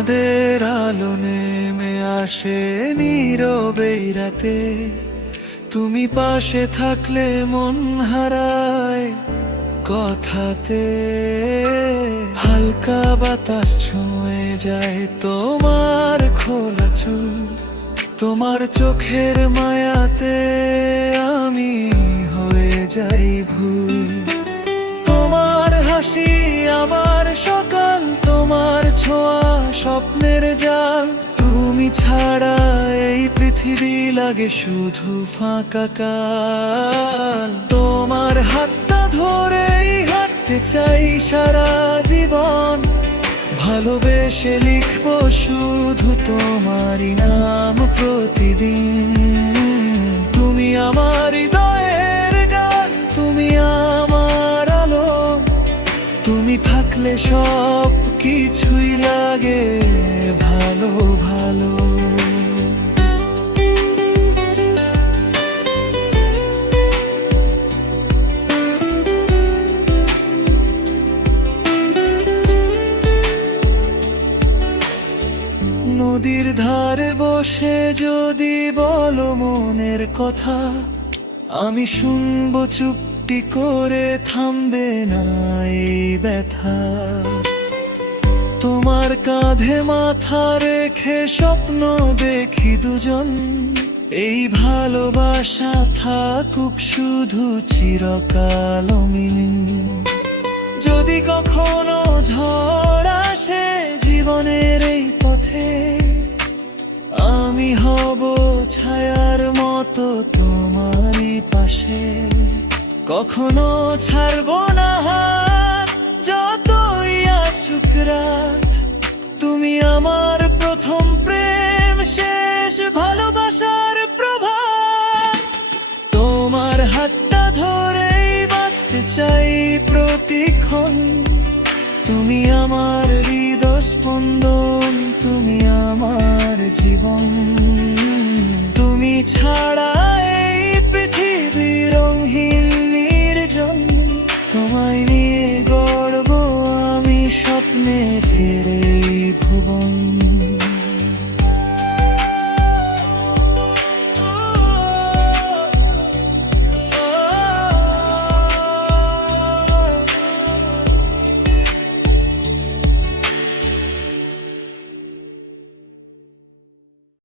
চাঁদের আলো নেমে আসে নীরবে রাতে, তুমি পাশে থাকলে মন হারায় কথাতে। হালকা বাতাস ছুঁয়ে যায় তোমার খোলা চুল, তোমার চোখের মায়াতে আমি হয়ে যাই ভুল। তোমার হাসি আমার সকাল, তোমার ছোঁয়া স্বপ্নের জাল। তুমি ছাড়া এই পৃথিবী লাগে শুধু ফাঁকা কাল। তোমার হাতটা ধরেই হাঁটতে চাই সারা জীবন, ভালোবেসে লিখবো শুধু তোমারই নাম প্রতিদিন। তুমি আমার হৃদয়ের গান, তুমি আমার আলো, তুমি থাকলে সব কিছুই লাগে ভালো ভালো। নদীর ধারে বসে যদি বলো মনের কথা, আমি শুনবো চুপটি করে, থামবে না এই ব্যথা। তোমার কাঁধে মাথা রেখে স্বপ্ন দেখি দুজন, এই ভালোবাসা থাকুক শুধু চিরকাল অমিন। যদি কখনো ঝড় আসে জীবনের এই পথে, আমি হব ছায়ার মতো তোমারই পাশে। কখনো ছাড়বো না হাত, যতই আসুক রাত। তুমি আমার প্রথম প্রেম, শেষ ভালোবাসার প্রভাত। তোমার হাতটা ধরেই বাঁচতে চাই প্রতিক্ষণ, তুমি আমার হৃদয় স্পন্দন, তুমি আমার জীবন।